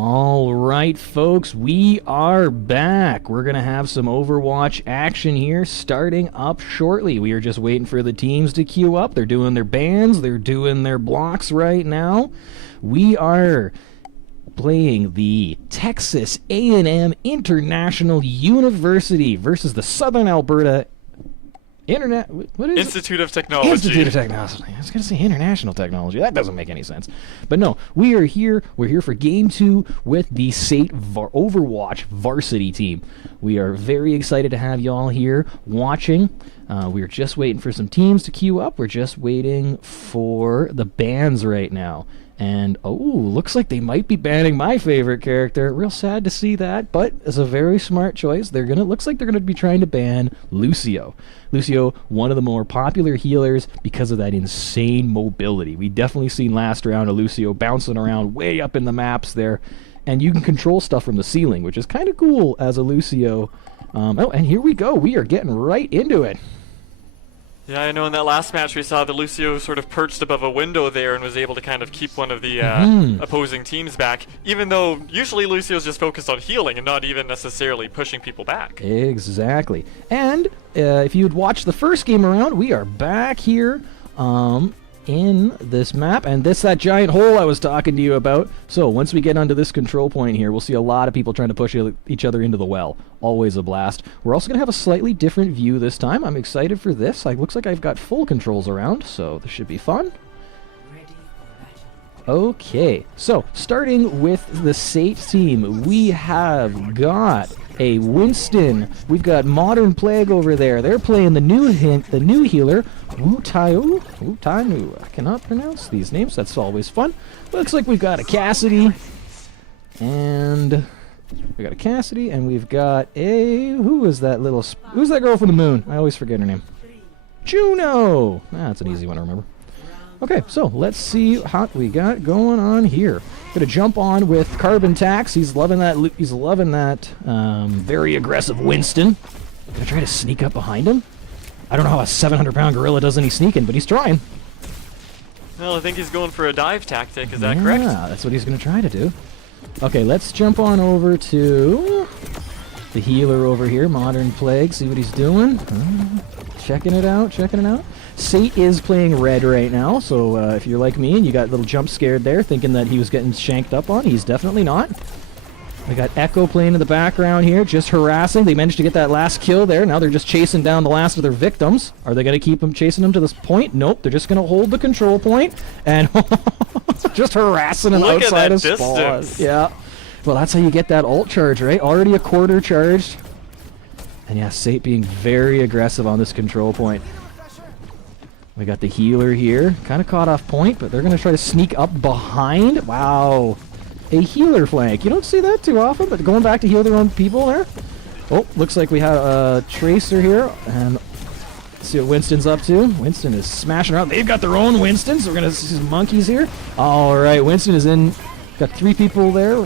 All right, folks, we are back. We're going to have some Overwatch action here starting up shortly. We are just waiting for the teams to queue up. They're doing their bans. They're doing their blocks right now. We are playing the Texas A&M International University versus the Southern Alberta what is Institute of Technology. Institute of Technology. I was going to say international technology. That doesn't make any sense. But no, we are here. We're here for Game 2 with the SAIT Overwatch Varsity team. We are very excited to have y'all here watching. We're just waiting for some teams to queue up. We're just waiting for the bans right now. And, oh, looks like they might be banning my favorite character. Real sad to see that, but it's a very smart choice. Looks like they're gonna be trying to ban Lucio. Lucio, one of the more popular healers because of that insane mobility. We definitely seen last round of Lucio bouncing around way up in the maps there, and you can control stuff from the ceiling, which is kind of cool as a Lucio. Oh, and here we go. We are getting right into it. Yeah, I know in that last match we saw that Lucio sort of perched above a window there and was able to kind of keep one of the opposing teams back, even though usually Lucio's just focused on healing and not even necessarily pushing people back. Exactly. And if you'd watched the first game around, we are back here in this map, and that giant hole I was talking to you about. So once we get onto this control point here, we'll see a lot of people trying to push each other into the well. Always a blast. We're also going to have a slightly different view this time. I'm excited for this. Looks like I've got full controls around, so this should be fun. Okay, so starting with the SAIT team, we have got a Winston. We've got Modern Plague over there. They're playing the new healer, Tamiu. I cannot pronounce these names. That's always fun. Looks like we've got a Cassidy, and we've got a who's that girl from the moon? I always forget her name. Juno. That's an easy one to remember. Okay, so let's see what we got going on here. Gonna jump on with Carbon Tax. He's loving that. Very aggressive Winston. Gonna try to sneak up behind him. I don't know how a 700-pound gorilla does any sneaking, but he's trying. Well, I think he's going for a dive tactic. Is that correct? Yeah, that's what he's gonna try to do. Okay, let's jump on over to the healer over here, Modern Plague. See what he's doing. Checking it out. SAIT is playing red right now, so if you're like me and you got a little jump scared there thinking that he was getting shanked up on, he's definitely not. We got Echo playing in the background here, just harassing. They managed to get that last kill there. Now they're just chasing down the last of their victims. Are they going to keep them chasing them to this point? Nope, they're just going to hold the control point and just harassing them outside of spawns. Yeah. Well, that's how you get that ult charge, right? Already a quarter charged. And yeah, SAIT being very aggressive on this control point. We got the healer here. Kind of caught off point, but they're going to try to sneak up behind. Wow. A healer flank. You don't see that too often, but going back to heal their own people there. Oh, looks like we have a Tracer here. And let's see what Winston's up to. Winston is smashing around. They've got their own Winstons. So we're going to see some monkeys here. All right, Winston is in. Got 3 people there.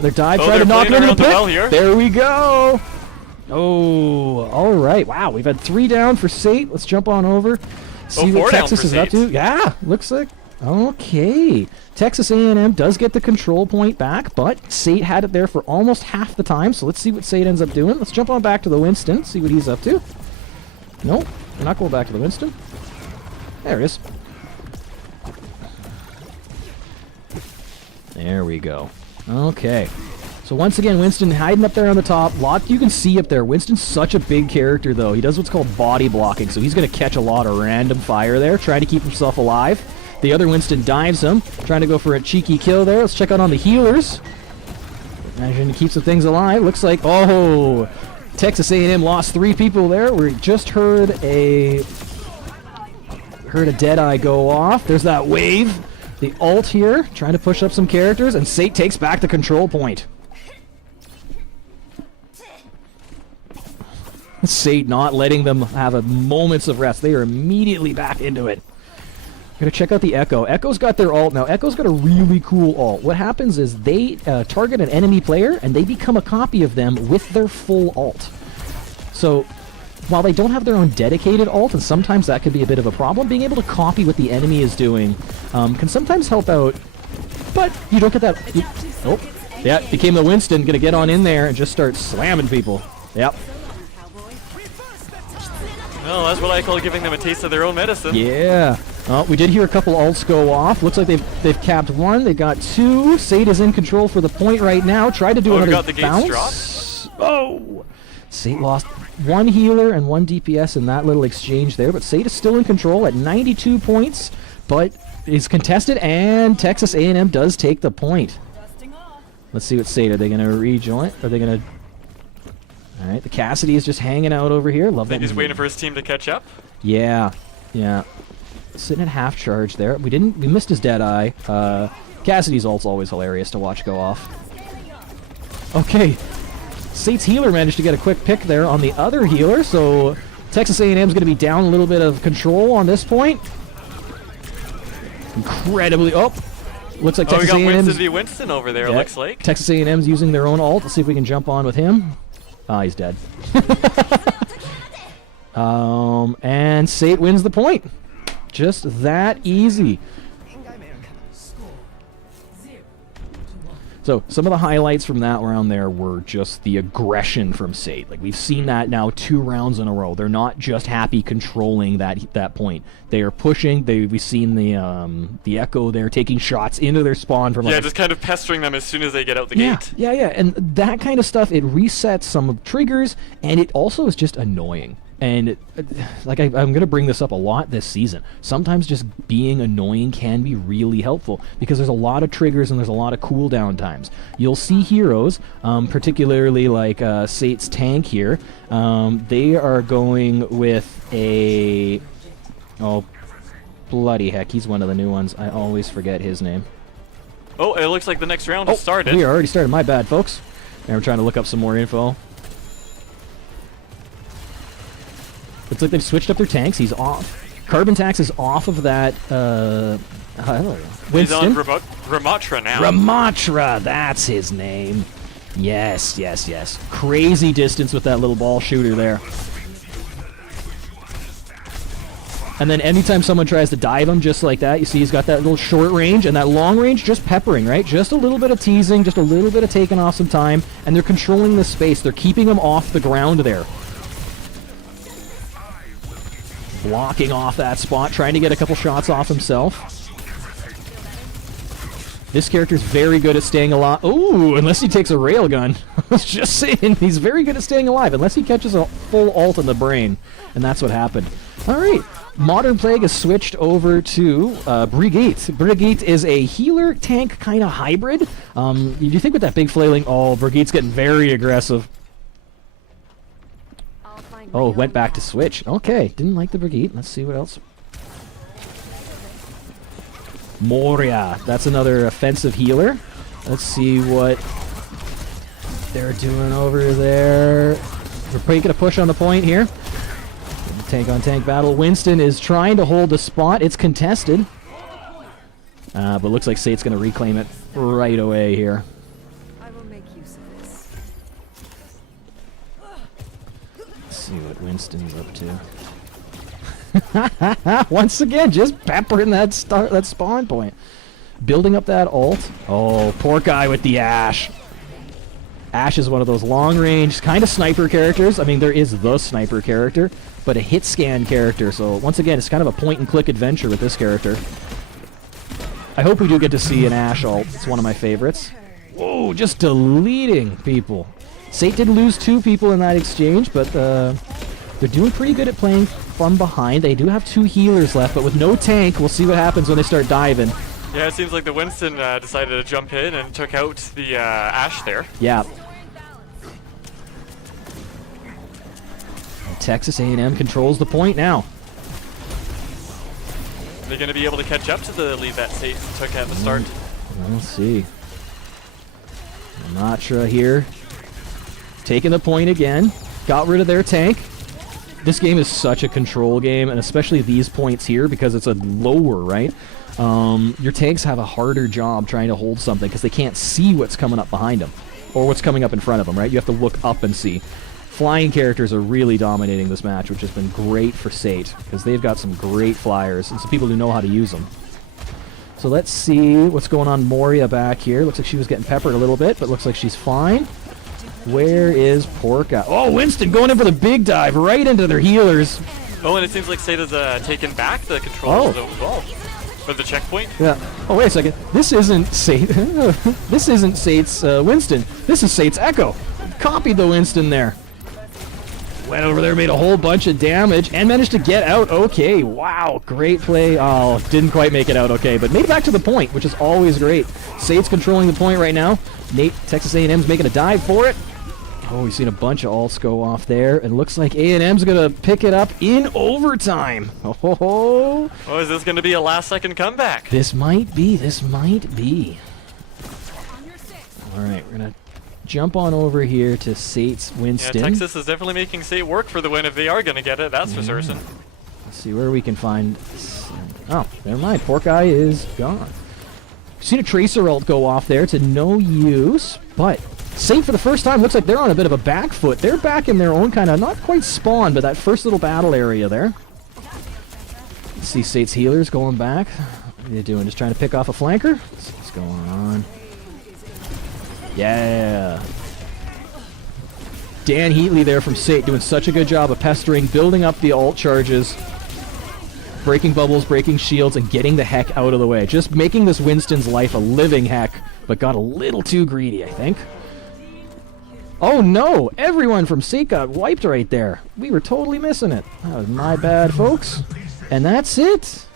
Their dive trying to knock him into the pit. There we go. Oh, all right. Wow, we've had 3 down for SAIT. Let's jump on over. See what Texas is up to. Yeah, looks like. Okay. Texas A&M does get the control point back, but SAIT had it there for almost half the time, so let's see what SAIT ends up doing. Let's jump on back to the Winston, see what he's up to. Nope, we're not going back to the Winston. There it is. There we go. Okay. So once again, Winston hiding up there on the top. Lot you can see up there. Winston's such a big character, though. He does what's called body blocking, so he's going to catch a lot of random fire there, trying to keep himself alive. The other Winston dives him, trying to go for a cheeky kill there. Let's check out on the healers. Imagine he keeps the things alive. Looks like, oh, Texas A&M lost 3 people there. We just heard a Deadeye go off. There's that wave. The ult here, trying to push up some characters, and SAIT takes back the control point. SAIT not letting them have a moments of rest. They are immediately back into it. Gonna check out the Echo. Echo's got their ult now. Echo's got a really cool ult. What happens is they target an enemy player and they become a copy of them with their full ult. So while they don't have their own dedicated ult, and sometimes that can be a bit of a problem, being able to copy what the enemy is doing can sometimes help out but you don't get that. Oh, yeah, became the Winston, gonna get on in there and just start slamming people. Yep. Well, that's what I call giving them a taste of their own medicine. Yeah. Oh, we did hear a couple ults go off. Looks like they've capped one. They got two. SAIT is in control for the point right now. Tried to do another got the gates bounce. Oh! SAIT lost one healer and one DPS in that little exchange there, but SAIT is still in control at 92 points, but is contested, and Texas A&M does take the point. Let's see what SAIT. Are they going to rejoin? Are they going to... All right, the Cassidy is just hanging out over here. Love that. He's waiting for his team to catch up. Yeah, yeah. Sitting at half charge there. We missed his dead eye. Cassidy's ult's always hilarious to watch go off. Okay, SAIT's healer managed to get a quick pick there on the other healer, so Texas A&M's going to be down a little bit of control on this point. Incredibly. Oh, looks like Texas we got A&M's Winston v. Winston over there. yeah, Looks like Texas A&M's using their own ult. Let's see if we can jump on with him. Ah, he's dead. And SAIT wins the point. Just that easy. So some of the highlights from that round there were just the aggression from SAIT. Like, we've seen that now 2 rounds in a row. They're not just happy controlling that point. They are pushing. We've seen the Echo there taking shots into their spawn from just kind of pestering them as soon as they get out the gate. Yeah, and that kind of stuff, it resets some of the triggers, and it also is just annoying. And like I'm going to bring this up a lot this season. Sometimes just being annoying can be really helpful because there's a lot of triggers and there's a lot of cooldown times. You'll see heroes, particularly like SAIT's tank here. They are going with a... Oh, bloody heck, he's one of the new ones. I always forget his name. Oh, it looks like the next round has started. We already started. My bad, folks. And we're trying to look up some more info. Looks like they've switched up their tanks. He's off. Carbon Tax is off of that, I don't know. Winston. He's on Ramatra now. Ramatra, that's his name. Yes. Crazy distance with that little ball shooter there. And then anytime someone tries to dive him just like that, you see he's got that little short range and that long range just peppering, right? Just a little bit of teasing, just a little bit of taking off some time, and they're controlling the space. They're keeping him off the ground there. Blocking off that spot, trying to get a couple shots off himself. This character's very good at staying alive. Ooh, unless he takes a railgun. I was just saying, he's very good at staying alive, unless he catches a full ult in the brain. And that's what happened. All right, Modern Plague has switched over to Brigitte. Brigitte is a healer tank kind of hybrid. You think with that big flailing... Oh, Brigitte's getting very aggressive. Oh, went back to switch. Okay, didn't like the Brigitte. Let's see what else. Moria, that's another offensive healer. Let's see what they're doing over there. We're making a push on the point here. Tank on tank battle. Winston is trying to hold the spot. It's contested. But looks like SAIT's going to reclaim it right away here. See what Winston's up to. Once again, just peppering that spawn point. Building up that ult. Oh, poor guy with the Ashe. Ashe is one of those long-range kind of sniper characters. I mean, there is the sniper character, but a hit scan character. So once again, it's kind of a point-and-click adventure with this character. I hope we do get to see an Ashe ult. It's one of my favorites. Whoa, just deleting people. SAIT did lose 2 people in that exchange, but they're doing pretty good at playing from behind. They do have 2 healers left, but with no tank, we'll see what happens when they start diving. Yeah, it seems like the Winston decided to jump in and took out the Ashe there. Yeah. And Texas A&M controls the point now. Are they going to be able to catch up to the lead that SAIT took at the start? We'll see. Ramatra here. Taking the point again. Got rid of their tank. This game is such a control game, and especially these points here, because it's a lower, right? Your tanks have a harder job trying to hold something because they can't see what's coming up behind them or what's coming up in front of them, right? You have to look up and see. Flying characters are really dominating this match, which has been great for SAIT because they've got some great flyers and some people who know how to use them. So let's see what's going on. Moria back here. Looks like she was getting peppered a little bit, but looks like she's fine. Where is Porka? Oh, Winston going in for the big dive right into their healers. Oh, and it seems like SAIT has taken back the controls as well. For the checkpoint? Yeah. Oh, wait a second. This isn't SAIT. This isn't SAIT's Winston. This is SAIT's Echo. Copied the Winston there. Went over there, made a whole bunch of damage, and managed to get out okay. Wow, great play. Oh, didn't quite make it out okay, but made it back to the point, which is always great. SAIT's controlling the point right now. Nate, Texas A&M's making a dive for it. Oh, we've seen a bunch of ults go off there, and looks like A&M's going to pick it up in overtime. Oh, is this going to be a last-second comeback? This might be. This might be. All right, we're going to jump on over here to SAIT's Winston. Yeah, Texas is definitely making SAIT work for the win if they are going to get it, that's for certain. Let's see where we can find... Oh, never mind. Porkeye is gone. Seen a Tracer ult go off there to no use, but SAIT for the first time looks like they're on a bit of a back foot. They're back in their own kind of, not quite spawn, but that first little battle area there. Let's see SAIT's healers going back. What are they doing? Just trying to pick off a flanker? What's going on? Yeah. Dan Heatley there from SAIT doing such a good job of pestering, building up the ult charges, breaking bubbles, breaking shields, and getting the heck out of the way. Just making this Winston's life a living heck, but got a little too greedy, I think. Oh no! Everyone from SAIT got wiped right there. We were totally missing it. That was my bad, folks. And that's it.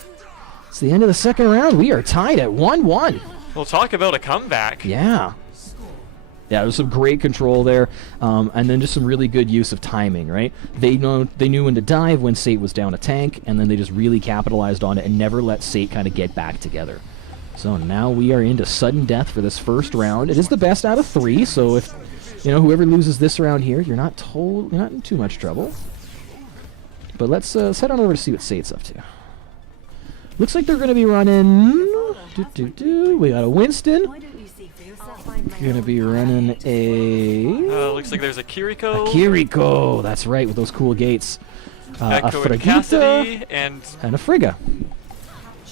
It's the end of the second round. We are tied at 1-1. We'll talk about a comeback. Yeah. Yeah, there was some great control there, and then just some really good use of timing, right? They knew when to dive when SAIT was down a tank, and then they just really capitalized on it and never let SAIT kind of get back together. So now we are into sudden death for this first round. It is the best out of 3, so if whoever loses this round here, you're not in too much trouble. But let's head on over to see what SAIT's up to. Looks like they're going to be running. We got a Winston. You're going to be running a... looks like there's a Kiriko. A Kiriko, that's right, with those cool gates. A Frigita. And a Frigga.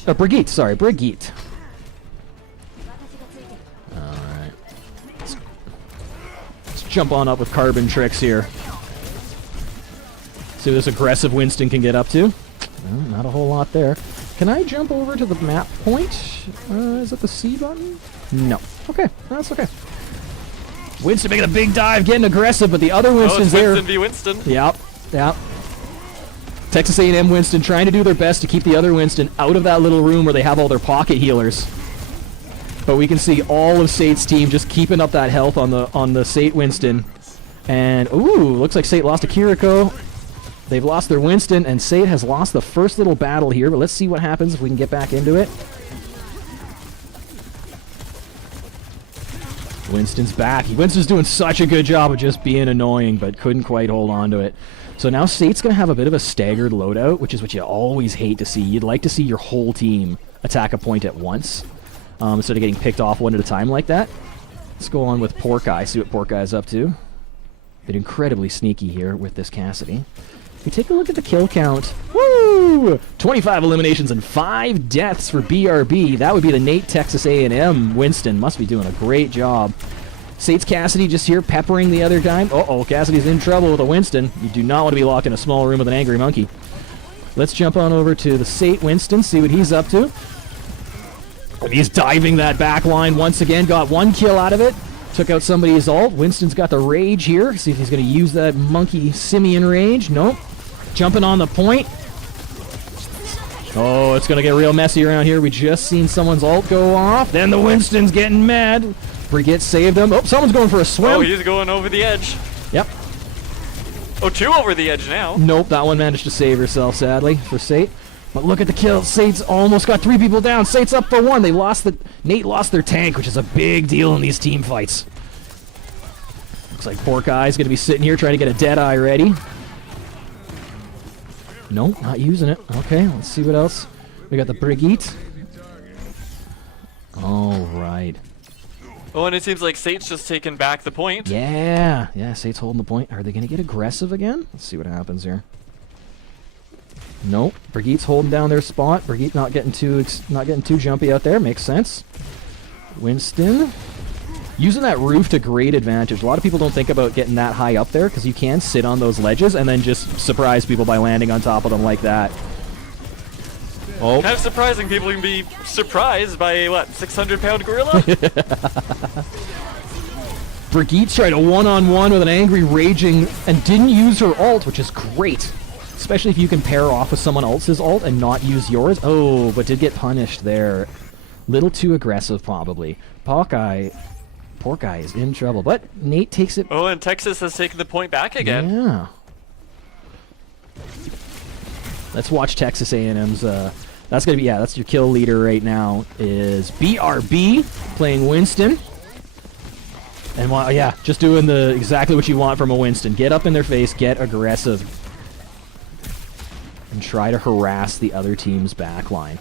Brigitte, sorry, Brigitte. Alright. Let's jump on up with Carbon Tricks here. See what this aggressive Winston can get up to. Well, not a whole lot there. Can I jump over to the map point? Is that the C button? No. Okay, that's okay. Winston making a big dive, getting aggressive, but the other Winston's there. Winston v. Winston. Yep. Texas A&M Winston trying to do their best to keep the other Winston out of that little room where they have all their pocket healers. But we can see all of SAIT's team just keeping up that health on the SAIT Winston. And, ooh, looks like SAIT lost a Kiriko. They've lost their Winston, and SAIT has lost the first little battle here, but let's see what happens if we can get back into it. Winston's back. Winston's doing such a good job of just being annoying, but couldn't quite hold on to it. So now SAIT's going to have a bit of a staggered loadout, which is what you always hate to see. You'd like to see your whole team attack a point at once, instead of getting picked off one at a time like that. Let's go on with Porkeye, see what Porkeye's up to. Been incredibly sneaky here with this Cassidy. If we take a look at the kill count, woo! 25 eliminations and 5 deaths for BRB. That would be the Nate Texas A&M Winston. Must be doing a great job. SAIT's Cassidy just here peppering the other guy. Uh-oh, Cassidy's in trouble with a Winston. You do not want to be locked in a small room with an angry monkey. Let's jump on over to the SAIT Winston, see what he's up to. And he's diving that back line once again. Got 1 kill out of it. Took out somebody's ult. Winston's got the rage here. See if he's going to use that monkey simian rage. Nope. Jumping on the point. Oh, it's going to get real messy around here. We just seen someone's ult go off. Then the Winston's getting mad. Brigitte saved him. Oh, someone's going for a swim. Oh, he's going over the edge. Yep. Oh, 2 over the edge now. Nope, that one managed to save herself, sadly, for SAIT. But look at the kill. SAIT's almost got 3 people down. SAIT's up for 1. Nate lost their tank, which is a big deal in these team fights. Looks like Porkeye's going to be sitting here trying to get a Deadeye ready. Nope, not using it. Okay, let's see what else. We got the Brigitte. All right. Oh, and it seems like SAIT's just taken back the point. Yeah, SAIT's holding the point. Are they going to get aggressive again? Let's see what happens here. Nope. Brigitte's holding down their spot. Brigitte not getting too jumpy out there. Makes sense. Winston using that roof to great advantage. A lot of people don't think about getting that high up there because you can sit on those ledges and then just surprise people by landing on top of them like that. Oh. Kind of surprising people can be surprised by, what, 600-pound gorilla? Brigitte tried a one-on-one with an angry raging and didn't use her ult, which is great. Especially if you can pair off with someone else's ult and not use yours. Oh, but did get punished there. Little too aggressive, probably. Hawkeye, poor guy, is in trouble. But Nate takes it. Oh, and Texas has taken the point back again. Yeah. Let's watch Texas A&M's. That's gonna be that's your kill leader right now. Is BRB playing Winston. And just doing exactly what you want from a Winston. Get up in their face, get aggressive, and try to harass the other team's backline.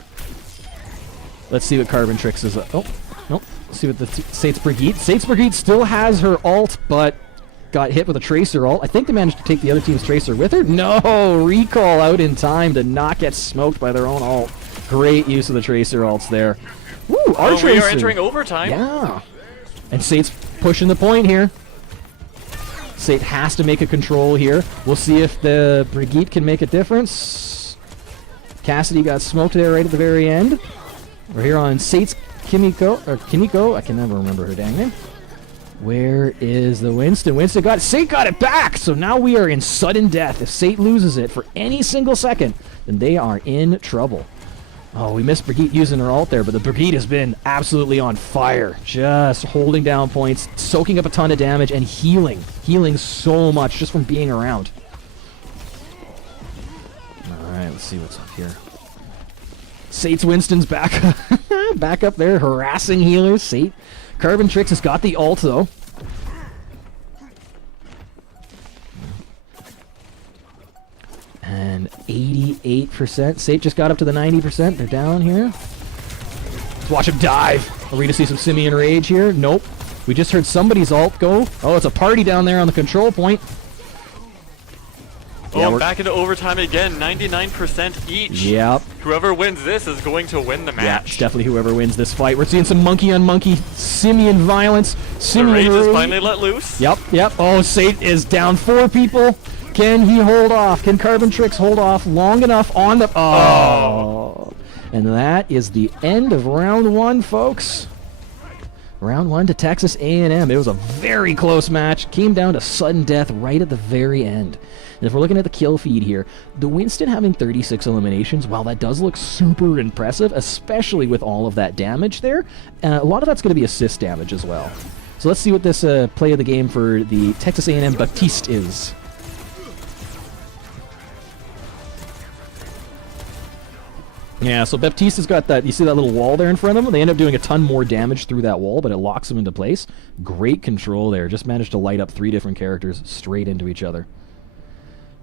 Let's see what Carbon Tricks is. Oh, nope. Let's see what the SAIT's Brigitte. SAIT's Brigitte still has her ult, but got hit with a Tracer ult. I think they managed to take the other team's Tracer with her. No! Recall out in time to not get smoked by their own ult. Great use of the Tracer ults there. Woo! Our Tracer. We are entering overtime. Yeah. And SAIT's pushing the point here. SAIT has to make a control here. We'll see if the Brigitte can make a difference. Cassidy got smoked there right at the very end. We're here on SAIT's Kimiko. I can never remember her dang name. Where is the Winston? Winston got it. SAIT got it back! So now we are in sudden death. If SAIT loses it for any single second, then they are in trouble. Oh, we missed Brigitte using her ult there, but the Brigitte has been absolutely on fire. Just holding down points, soaking up a ton of damage, and healing. Healing so much just from being around. Alright, let's see what's up here. SAIT's Winston's back, back up there, harassing healers. SAIT. Carbon Tricks has got the ult, though. And 88%. SAIT just got up to the 90%. They're down here. Let's watch him dive. Are we going to see some Simian Rage here? Nope. We just heard somebody's ult go. Oh, it's a party down there on the control point. Oh, yeah, back into overtime again. 99% each. Yep. Whoever wins this is going to win the match. Yeah, it's definitely whoever wins this fight. We're seeing some monkey-on-monkey Simian violence. Simian Rage is finally let loose. Yep. Oh, SAIT is down 4 people. Can he hold off? Can Carbon Tricks hold off long enough on the... Oh. And that is the end of round 1, folks. Round 1 to Texas A&M. It was a very close match. Came down to sudden death right at the very end. And if we're looking at the kill feed here, the Winston having 36 eliminations, while that does look super impressive, especially with all of that damage there, a lot of that's going to be assist damage as well. So let's see what this play of the game for the Texas A&M Baptiste is. Yeah, so Baptiste has got that, you see that little wall there in front of him? They end up doing a ton more damage through that wall, but it locks them into place. Great control there. Just managed to light up 3 different characters straight into each other.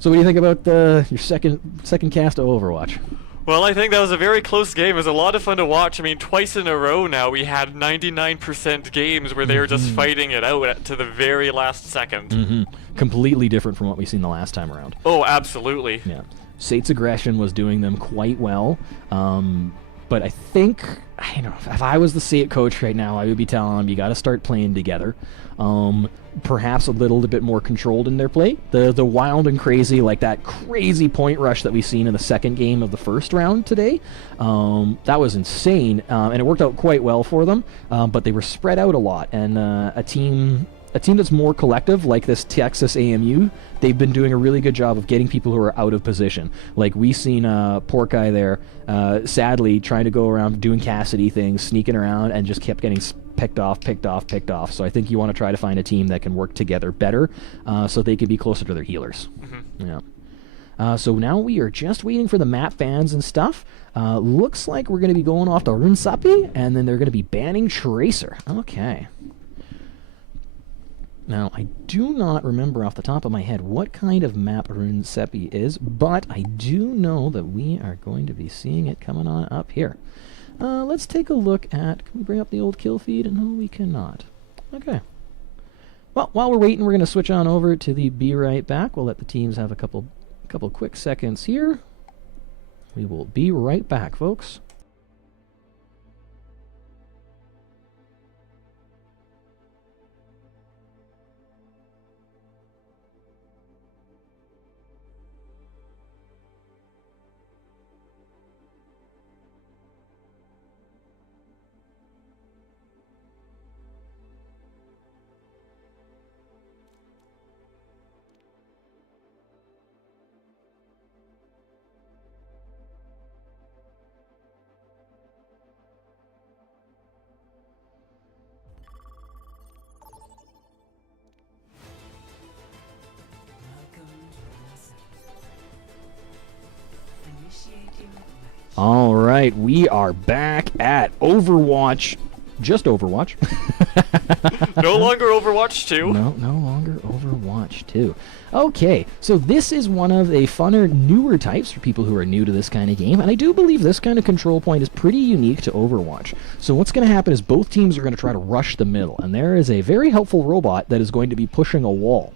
So what do you think about your second cast of Overwatch? Well, I think that was a very close game. It was a lot of fun to watch. I mean, twice in a row now we had 99% games where they were just fighting it out to the very last second. Completely different from what we've seen the last time around. Oh, absolutely. Yeah. SAIT's aggression was doing them quite well, but I think, if I was the SAIT coach right now, I would be telling them, you got to start playing together. Perhaps a little bit more controlled in their play. The wild and crazy, like that crazy point rush that we've seen in the second game of the first round today, that was insane, and it worked out quite well for them, but they were spread out a lot, and a team that's more collective, like this Texas AMU, they've been doing a really good job of getting people who are out of position. Like, we seen Pork Guy there, sadly, trying to go around doing Cassidy things, sneaking around, and just kept getting picked off. So I think you want to try to find a team that can work together better, so they can be closer to their healers. Yeah. So now we are just waiting for the map fans and stuff. Looks like we're going to be going off to Runsapi, and then they're going to be banning Tracer. Okay. Now, I do not remember off the top of my head what kind of map Runsapi is, but I do know that we are going to be seeing it coming on up here. Let's take a look at... Can we bring up the old kill feed? No, we cannot. Okay. Well, while we're waiting, we're going to switch on over to the Be Right Back. We'll let the teams have a couple quick seconds here. We will be right back, folks. All right, we are back at Overwatch. Just Overwatch. No longer Overwatch 2. No longer Overwatch 2. Okay, so this is one of the funner, newer types for people who are new to this kind of game, and I do believe this kind of control point is pretty unique to Overwatch. So what's going to happen is both teams are going to try to rush the middle, and there is a very helpful robot that is going to be pushing a wall.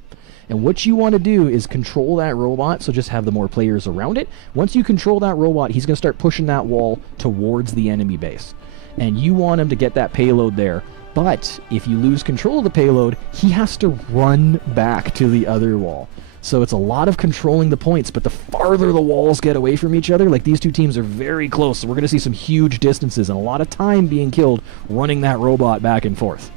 And what you want to do is control that robot, so just have the more players around it. Once you control that robot, he's going to start pushing that wall towards the enemy base. And you want him to get that payload there. But if you lose control of the payload, he has to run back to the other wall. So it's a lot of controlling the points, but the farther the walls get away from each other, like these two teams are very close, so we're going to see some huge distances and a lot of time being killed running that robot back and forth.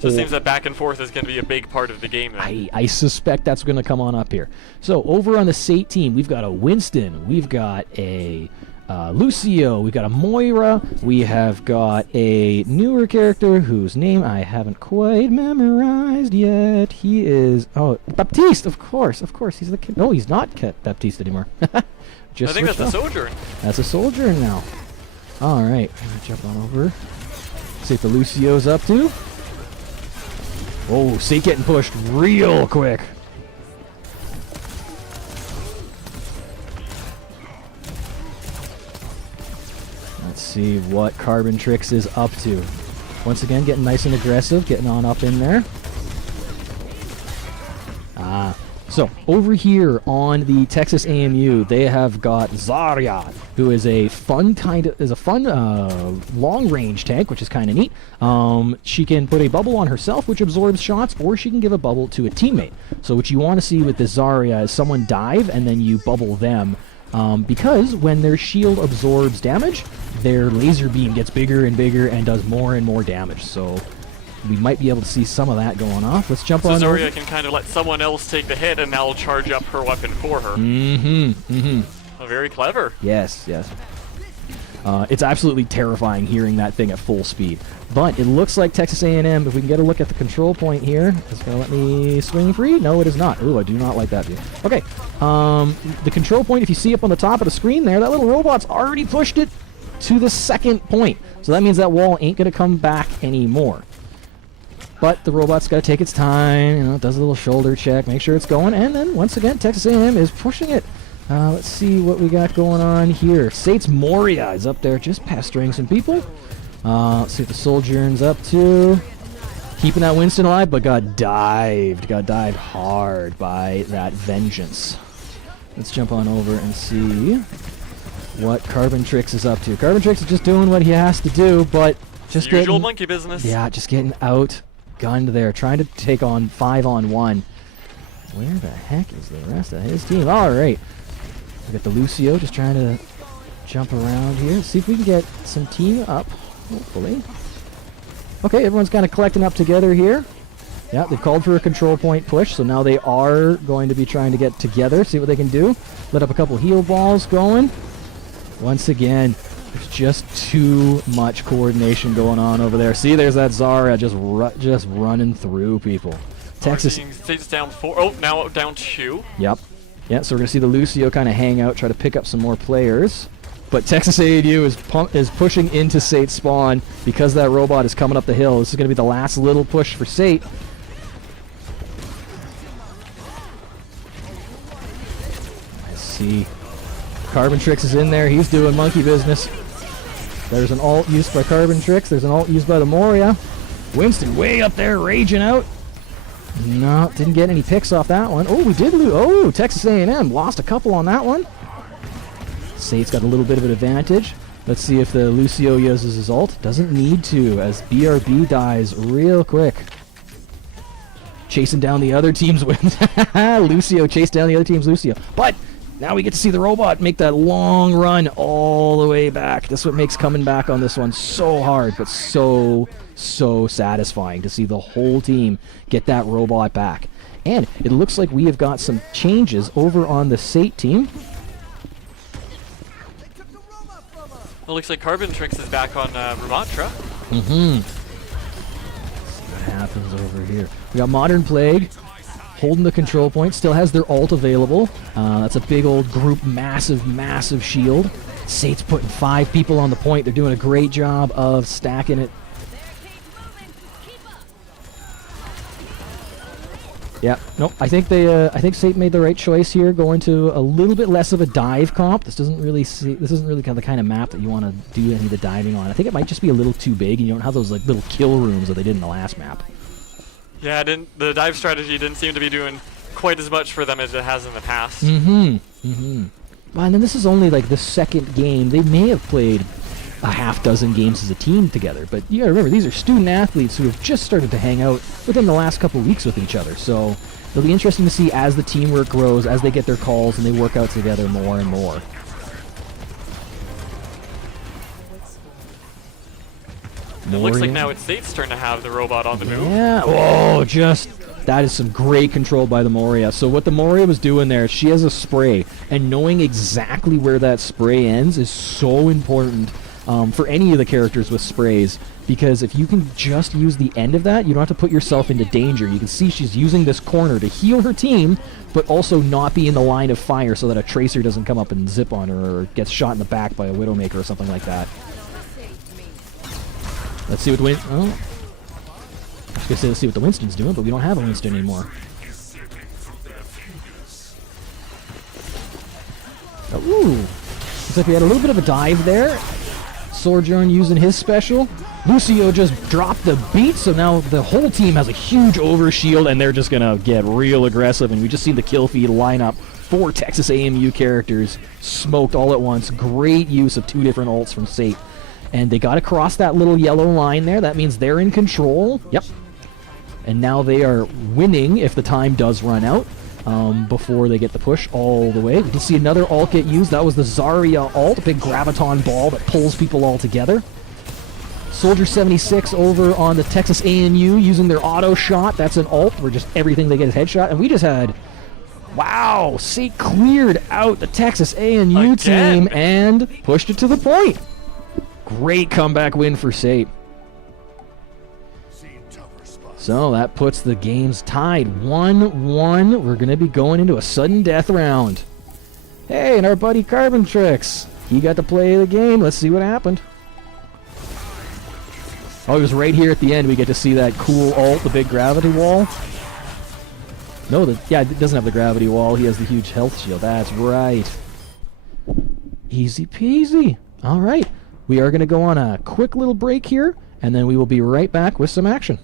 So it seems that back and forth is going to be a big part of the game then. I suspect that's going to come on up here. So over on the SAIT team, we've got a Winston, we've got a Lucio, we've got a Moira, we have got a newer character whose name I haven't quite memorized yet. He is, Baptiste, of course, he's the kid. No, he's not Baptiste anymore. Just I think that's a Sojourn. That's a Sojourn now. All right, I'm going to jump on over. See what the Lucio's up to. Oh, SAIT getting pushed real quick. Let's see what Carbon Tricks is up to. Once again, getting nice and aggressive, getting on up in there. So over here on the Texas AMU, they have got Zarya, who is a fun long-range tank, which is kind of neat. She can put a bubble on herself, which absorbs shots, or she can give a bubble to a teammate. So what you want to see with this Zarya is someone dive, and then you bubble them. Because when their shield absorbs damage, their laser beam gets bigger and bigger and does more and more damage. So we might be able to see some of that going off. Let's jump on over. Zarya can kind of let someone else take the hit, and that'll charge up her weapon for her. Oh, very clever. Yes. It's absolutely terrifying hearing that thing at full speed. But it looks like Texas A&M, if we can get a look at the control point here, is going to let me swing free? No, it is not. Ooh, I do not like that view. Okay, the control point, if you see up on the top of the screen there, that little robot's already pushed it to the second point. So that means that wall ain't going to come back anymore. But the robot's got to take its time, you know, does a little shoulder check, make sure it's going, and then, once again, Texas A&M is pushing it. Let's see what we got going on here. SAIT's Moria is up there just pestering some people. Let's see what the Sojourn's up to. Keeping that Winston alive, but got dived. Got dived hard by that Vengeance. Let's jump on over and see what Carbon Tricks is up to. Carbon Tricks is just doing what he has to do, but just getting... usual monkey business. Yeah, just getting outgunned there. Trying to take on 5-on-1. Where the heck is the rest of his team? All right. We got the Lucio just trying to jump around here. See if we can get some team up, hopefully. Okay, everyone's kind of collecting up together here. Yeah, they've called for a control point push, so now they are going to be trying to get together, see what they can do. Let up a couple heal balls going. Once again, there's just too much coordination going on over there. See, there's that Zarya just running through people. Texas SAIT's down 4. Oh, now down 2. Yep. Yeah, so we're going to see the Lucio kind of hang out, try to pick up some more players. But Texas A&U is pushing into SAIT's spawn because that robot is coming up the hill. This is going to be the last little push for SAIT. I see. Carbon Tricks is in there. He's doing monkey business. There's an ult used by Carbon Tricks. There's an ult used by the Moria. Winston way up there raging out. No, didn't get any picks off that one. Oh, we did lose. Oh, Texas A&M lost a couple on that one. SAIT's got a little bit of an advantage. Let's see if the Lucio uses his ult. Doesn't need to, as BRB dies real quick. Chasing down the other team's wins. Lucio chased down the other team's Lucio. But now we get to see the robot make that long run all the way back. That's what makes coming back on this one so hard, but so satisfying to see the whole team get that robot back. And it looks like we have got some changes over on the SAIT team. It looks like Carbon Tricks is back on Ramatra. Mm-hmm. Let's see what happens over here. We got Modern Plague holding the control point, still has their ult available. That's a big old group, massive shield. SAIT's putting 5 people on the point. They're doing a great job of stacking it. Yeah, nope. I think SAIT made the right choice here, going to a little bit less of a dive comp. This isn't really kind of map that you want to do any of the diving on. I think it might just be a little too big, and you don't have those like little kill rooms that they did in the last map. Yeah, the dive strategy didn't seem to be doing quite as much for them as it has in the past. Well, and then this is only like the second game. They may have played a half dozen games as a team together, but you gotta remember, these are student athletes who have just started to hang out within the last couple weeks with each other. So it'll be interesting to see as the teamwork grows, as they get their calls and they work out together more and more. It looks like now it's SAIT's turn to have the robot on the move. Yeah. Oh, that is some great control by the Moria. So what the Moria was doing there, she has a spray, and knowing exactly where that spray ends is so important for any of the characters with sprays, because if you can just use the end of that, you don't have to put yourself into danger. You can see she's using this corner to heal her team, but also not be in the line of fire so that a Tracer doesn't come up and zip on her or gets shot in the back by a Widowmaker or something like that. Let's see what the I was gonna say let's see what the Winston's doing, but we don't have a Winston anymore. Ooh! Looks like we had a little bit of a dive there. Sojourn using his special. Lucio just dropped the beat, so now the whole team has a huge overshield, and they're just gonna get real aggressive, and we just seen the kill feed line up. 4 Texas AMU characters smoked all at once. Great use of 2 different ults from SAIT. And they got to cross that little yellow line there. That means they're in control. Yep. And now they are winning if the time does run out before they get the push all the way. We can see another ult get used. That was the Zarya ult, a big graviton ball that pulls people all together. Soldier 76 over on the Texas ANU using their auto shot. That's an ult where just everything they get is headshot. And we just had, wow, SAIT cleared out the Texas ANU team and pushed it to the point. Great comeback win for SAIT. So that puts the games tied 1-1. We're going to be going into a sudden death round. Hey, and our buddy Carbon Tricks. He got to play the game. Let's see what happened. Oh, it was right here at the end. We get to see that cool ult, the big gravity wall. No, it doesn't have the gravity wall. He has the huge health shield. That's right. Easy peasy. All right. We are going to go on a quick little break here, and then we will be right back with some action.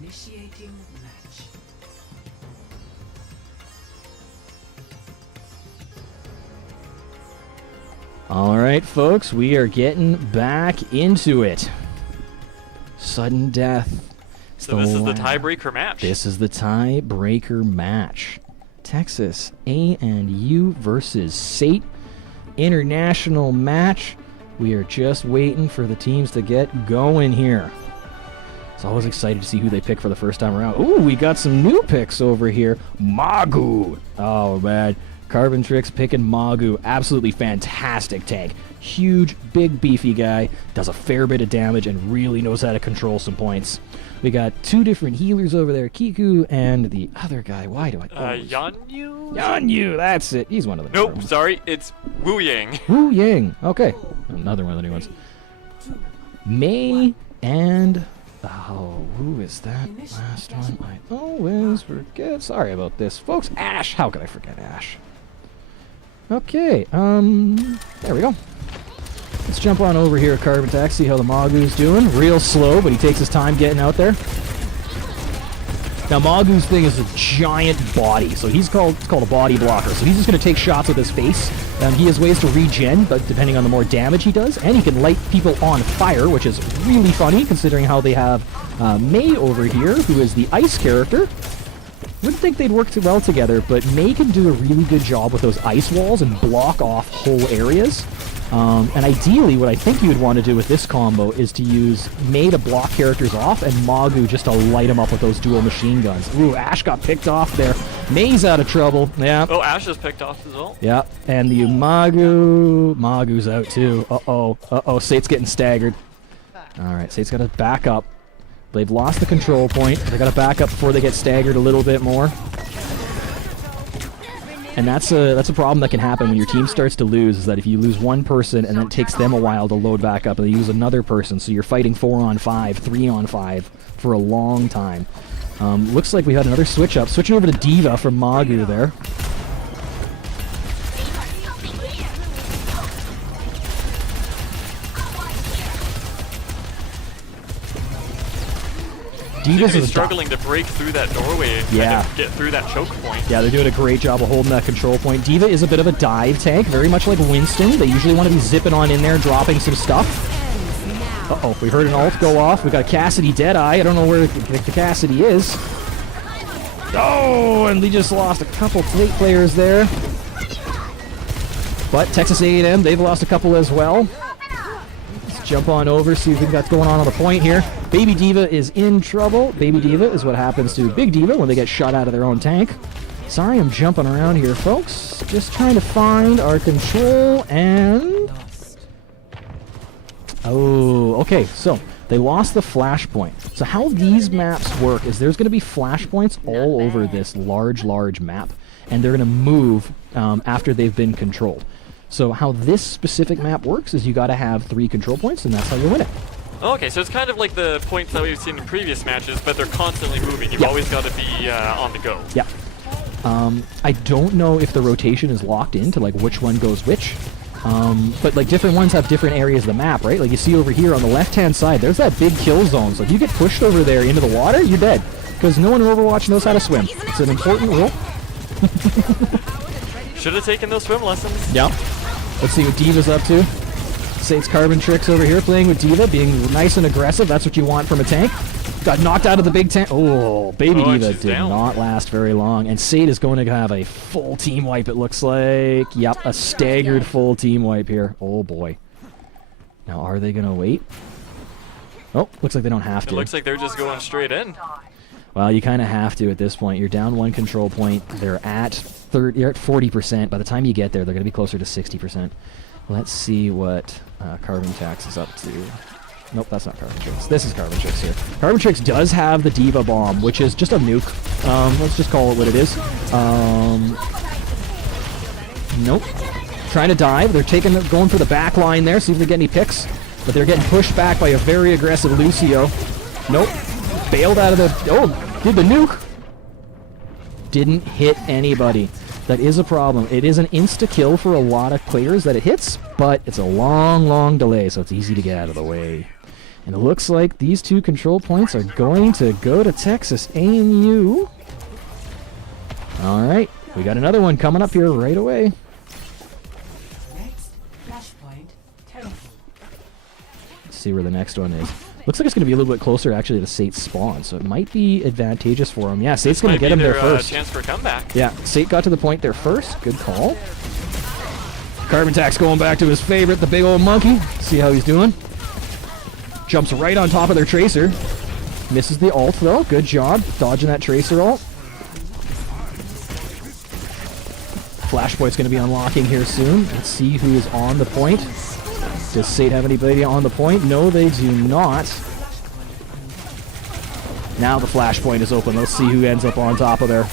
Initiating match. All right, folks, we are getting back into it. Sudden death. So this is the tiebreaker match. This is the tiebreaker match. Texas A&U versus SAIT. International match. We are just waiting for the teams to get going here. So I was excited to see who they pick for the first time around. Ooh, we got some new picks over here. Magu. Oh, man. Carbon Tricks picking Magu. Absolutely fantastic tank. Huge, big, beefy guy. Does a fair bit of damage and really knows how to control some points. We got two different healers over there, Kiku and the other guy. Why do I... Yanyu? Yanyu, that's it. He's one of the... Nope, sorry. It's Wu Yang. Wu Yang. Okay. Another one of the new ones. Mei and... Oh, who is that last one? I always forget. Sorry about this, folks. Ash. How could I forget Ash? Okay, there we go. Let's jump on over here at Carbon Tax, see how the Magu's doing. Real slow, but he takes his time getting out there. Now, Magu's thing is a giant body, so it's called a body blocker. So he's just going to take shots with his face. He has ways to regen, but depending on the more damage he does, and he can light people on fire, which is really funny considering how they have Mei over here, who is the ice character. Wouldn't think they'd work too well together, but Mei can do a really good job with those ice walls and block off whole areas. And ideally, what I think you would want to do with this combo is to use Mei to block characters off and Magu just to light them up with those dual machine guns. Ooh, Ash got picked off there. Mei's out of trouble. Yeah. Oh, Ash is picked off as well. Yeah, and the Magu's out too. Uh-oh, SAIT's getting staggered. All right, SAIT's got to back up. They've lost the control point. They got to back up before they get staggered a little bit more. And that's a problem that can happen when your team starts to lose, is that if you lose one person and then it takes them a while to load back up and they use another person, so you're fighting 4-on-5, 3-on-5 for a long time. Looks like we had another switch up. Switching over to D.Va from Magu there. D.Va's struggling to break through that doorway and kind of get through that choke point. Yeah, they're doing a great job of holding that control point. D.Va is a bit of a dive tank, very much like Winston. They usually want to be zipping on in there, dropping some stuff. Uh-oh, we heard an ult go off. We got Cassidy Deadeye. I don't know where the Cassidy is. Oh, and we just lost a couple plate players there. But Texas A&M, they've lost a couple as well. Let's jump on over, see what that's going on the point here. Baby D.Va is in trouble. Baby D.Va is what happens to Big D.Va when they get shot out of their own tank. Sorry, I'm jumping around here, folks. Just trying to find our control and... Oh, okay, so they lost the flashpoint. So how these maps work is there's going to be flashpoints all over this large map, and they're going to move after they've been controlled. So how this specific map works is you got to have 3 control points, and that's how you win it. Okay, so it's kind of like the points that we've seen in previous matches, but they're constantly moving. You've always got to be on the go. Yeah. I don't know if the rotation is locked into like which one goes which. But like different ones have different areas of the map, right? Like you see over here on the left-hand side, there's that big kill zone. So if you get pushed over there into the water, you're dead. Because no one in Overwatch knows how to swim. It's an important rule. Should have taken those swim lessons. Yeah. Let's see what D.Va's up to. SAIT's Carbon Tricks over here playing with D.Va, being nice and aggressive. That's what you want from a tank. Got knocked out of the big tank. Oh, Baby D.Va did not last very long. And SAIT is going to have a full team wipe, it looks like. Yep, a staggered full team wipe here. Oh, boy. Now, are they going to wait? Oh, looks like they don't have to. It looks like they're just going straight in. Well, you kind of have to at this point. You're down 1 control point. They're at 40%. By the time you get there, they're going to be closer to 60%. Let's see what Carbon Tax is up to. Nope, that's not Carbon Tricks. This is Carbon Tricks here. Carbon Tricks does have the D.Va bomb, which is just a nuke. Let's just call it what it is. Nope. Trying to dive. They're going for the back line there, see if they get any picks. But they're getting pushed back by a very aggressive Lucio. Nope. Bailed out of the... Oh, did the nuke. Didn't hit anybody. That is a problem. It is an insta-kill for a lot of players that it hits, but it's a long delay, so it's easy to get out of the way. And it looks like these two control points are going to go to Texas A&U. All right, we got another one coming up here right away. Next flashpoint terrible. Let's see where the next one is. Looks like it's going to be a little bit closer actually to SAIT's spawn, so it might be advantageous for him. Yeah, SAIT's going to get him there first. Chance for a comeback. Yeah, SAIT got to the point there first. Good call. Carbon Tax going back to his favorite, the big old monkey. See how he's doing. Jumps right on top of their Tracer. Misses the ult though. Good job dodging that Tracer ult. Flashpoint's going to be unlocking here soon. Let's see who is on the point. Does SAIT have anybody on the point? No, they do not. Now the Flashpoint is open. Let's see who ends up on top of there.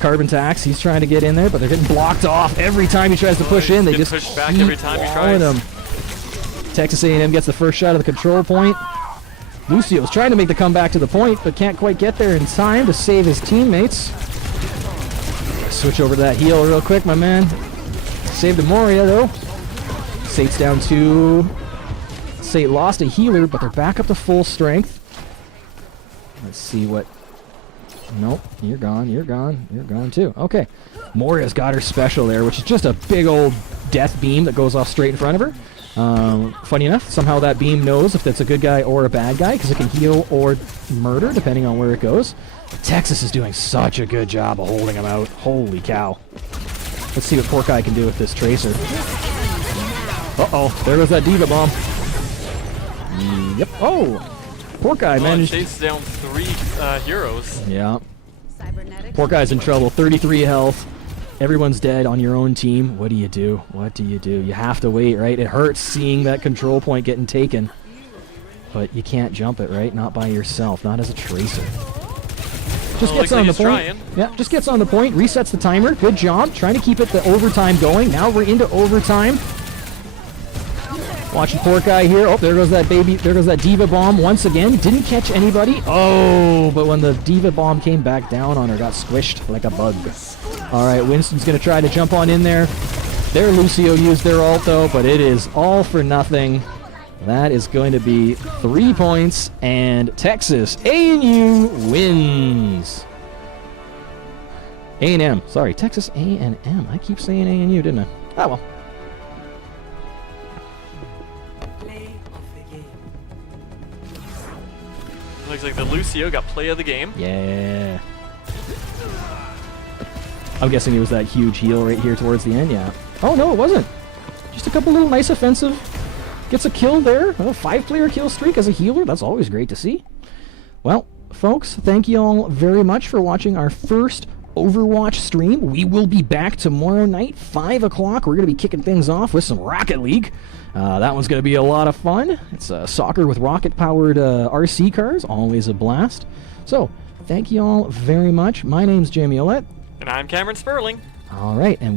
Carbon Tax, he's trying to get in there, but they're getting blocked off every time he tries to push in. They just push back every time he tries. Him. Texas A&M gets the first shot of the control point. Lucio's trying to make the comeback to the point, but can't quite get there in time to save his teammates. Switch over to that heal real quick, my man. Saved the Moria, though. SAIT's down 2. SAIT lost a healer, but they're back up to full strength. Let's see what... Nope, you're gone, you're gone, you're gone too. Okay. Moria's got her special there, which is just a big old death beam that goes off straight in front of her. Funny enough, somehow that beam knows if that's a good guy or a bad guy, because it can heal or murder, depending on where it goes. Texas is doing such a good job of holding him out. Holy cow. Let's see what Porkeye can do with this Tracer. Uh-oh, there goes that Diva Bomb. Yep. Oh! Porkeye managed... Chase down 3 heroes. Yeah. Porkeye's in trouble. 33 health. Everyone's dead on your own team. What do you do? What do you do? You have to wait, right? It hurts seeing that control point getting taken. But you can't jump it, right? Not by yourself. Not as a Tracer. Just gets on the point. Trying. Yeah, just gets on the point. Resets the timer. Good job. Trying to keep it the overtime going. Now we're into overtime. Watching Porkeye here. Oh, there goes that baby. There goes that Diva Bomb once again. Didn't catch anybody. Oh, but when the Diva Bomb came back down on her, got squished like a bug. All right, Winston's going to try to jump on in there. There, Lucio used their ult, though, but it is all for nothing. That is going to be 3 points, and Texas A&U wins. A&M. Sorry, Texas A&M. I keep saying A&U, didn't I? Ah, well. Looks like the Lucio got play of the game. Yeah. I'm guessing it was that huge heal right here towards the end, yeah. Oh, no, it wasn't. Just a couple little nice offensive. Gets a kill there. A 5-player kill streak as a healer. That's always great to see. Well, folks, thank you all very much for watching our first Overwatch stream. We will be back tomorrow night, 5 o'clock. We're going to be kicking things off with some Rocket League. That one's going to be a lot of fun. It's soccer with rocket-powered RC cars. Always a blast. So, thank you all very much. My name's Jamie Olette. And I'm Cameron Sperling. All right, and we